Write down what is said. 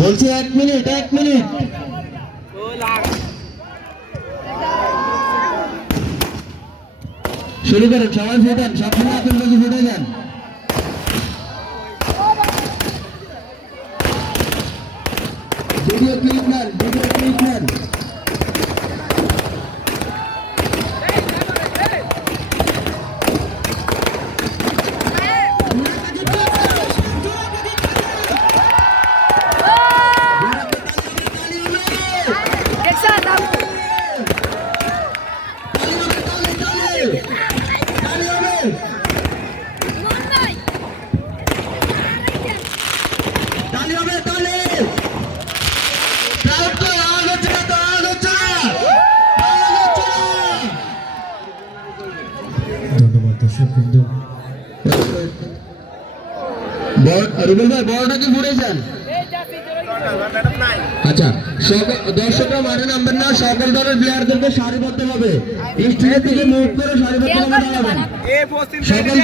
বলছি 1 minute 1 minute শুরু করুন। সবাই ফুটান, সবসময় আপনার কাছে ফুটে যান। ভিডিও ক্লিপ নেন, ভিডিও ক্লিপ নেন। ধন্যবাদ দর্শক বৃন্দ। রুবেল ভাই বড়টা কি ফুটেছেন? আচ্ছা, দর্শকরা মাঠে নামবেন না, সকল দলের প্লেয়ারদেরকে সারিবদ্ধভাবে স্টেজের দিকে মুভ করে সারিবদ্ধভাবে দাঁড়াবেন। সকল